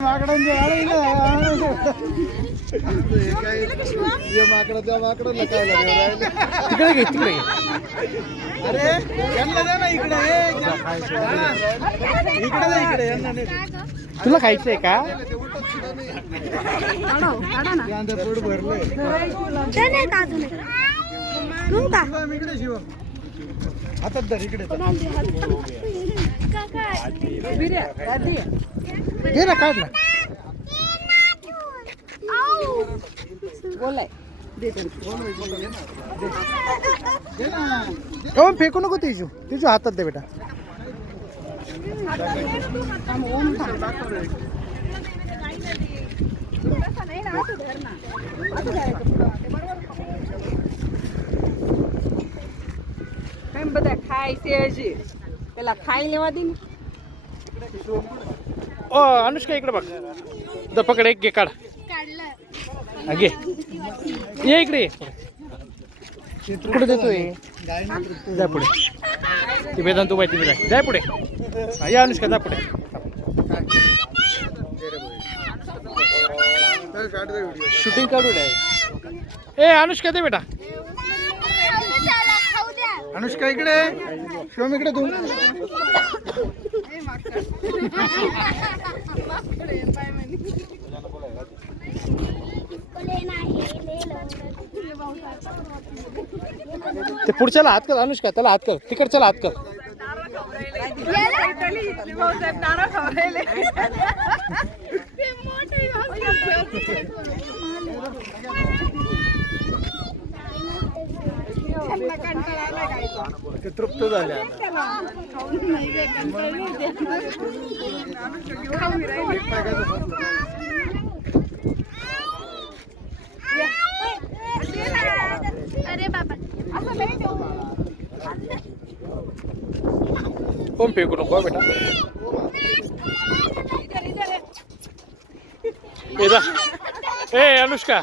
माकडांचे माकडं त्या माकडं लकायला तिकडे घे तिकडे अरे यांना द्या ना इकडे इकडे इकडे यांना तुला खायचंय का पोट भरले इकडे शिव हातात धर इकडे घे ना काढ ना कौन फेकू नको तिजू तिजू हातात दे बेटा બધા ખાય છે હજી પેલા ખાઈ લેવા દે ને ओ अनुष्का इकडे बघ द पकड एक घे काढ घे ये इकडे कुठे देतोय जा पुढे ती वेदांत उभा तिथे जाय पुढे या अनुष्का जा पुढे शूटिंग काढू दे ए अनुष्का दे बेटा अनुष्का इकडे शिवम इकडे तू ते पुढच्याला हात कर अनुष्का त्याला हात कर तिकडच्याला हात कर ते तृप्त झाले अरे बाबा कोण फेकू नको बेटा ए अनुष्का